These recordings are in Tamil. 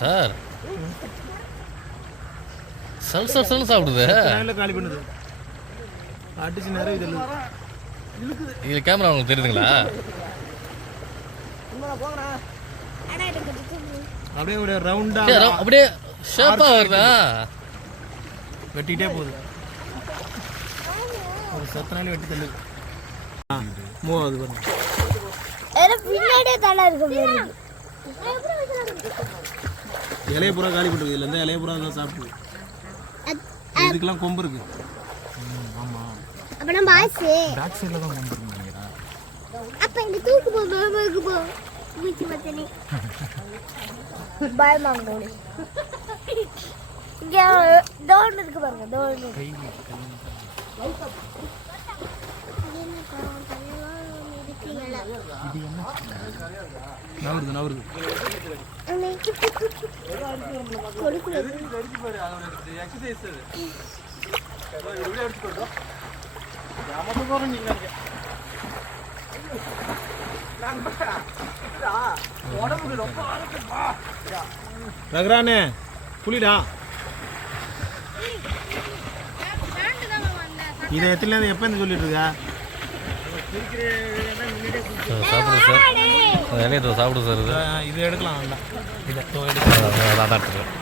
சார் சல் சல் சல் சாப்பிடுது. காலி பண்ணுது அடிச்சு நிறைய இது கேமரா உங்களுக்கு தெரியுதுங்களா? அப்படியே ஒரு ரவுண்டா அப்படியே ஷேப்பா வருதா? வெட்டிட்டே போகுது. ஒரு சத்தனாலே வெட்டி தள்ளுது. மூவ் ஆகுது பாருங்க. இலைய பூரா காலி பண்ணுறது. இதுல இருந்து இலைய பூரா தான் சாப்பிடுது. இதுக்கெல்லாம் கொம்பு இருக்கு. ஆமா அப்ப நம்ம ஆசே பேக் சைடுல தான் கொம்பு இருக்கு நினைக்கிறேன். அப்ப இந்த தூக்கு போ மாமாக்கு போ மூச்சு மத்தனே பை மாங்கோனே இங்க டோன் இருக்கு பாருங்க. டோன் கை இது என்ன நவருது நவருது. ரகுரானே புலிடா. இதை எத்தனை எப்போ இருந்து சொல்லிட்டு இருக்கா? சாப்பிடுது சார். இலையை சாப்பிடுது சார். இது எடுக்கலாம் நல்லா. இதை அதான் எடுத்துக்கிறேன்.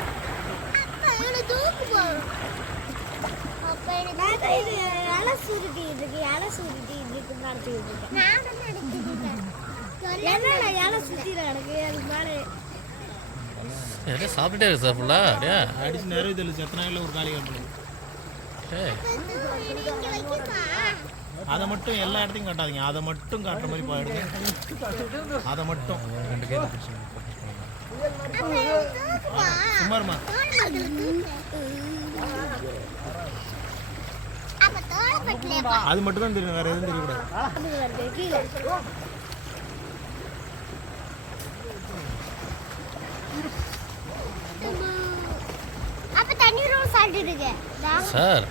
சாப்பிட்டுட்டே இருக்கு சார் ஃபுல்லா. அப்படியே அடிச்சு நிறைய தெளிச்சு எத்தனை ஒரு காலி கட்டுறது. அதை மட்டும் எல்லா இடத்தையும் காட்டாதீங்க. அதை மட்டும் காட்டுற மாதிரி போயிடுங்க. அதை மட்டும் சும்மாருமா. அது மட்டும் தான் தெரியும், வேற எதுவும் தெரியக்கூடாது. சார்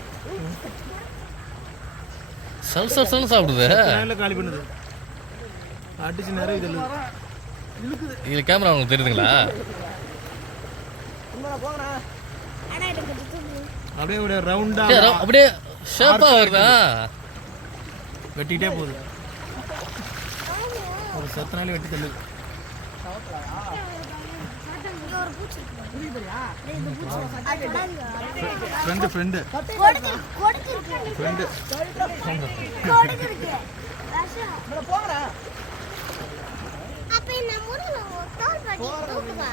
சல் சல் சல் சாப்பிடுது. காலி பண்ணுது அடிச்சு நிறைய இது கேமரா உங்களுக்கு தெரியுதுங்களா? அப்படியே ஒரு ரவுண்டா அப்படியே ஷேப்பா வருதா? வெட்டிட்டே போகுது. ஒரு சத்தனாலே வெட்டி தள்ளுது. ஃப்ரெண்டு ஃப்ரெண்டு ஃப்ரெண்டு அப்ப இந்த முருகன் தோல் படி தூக்குவா.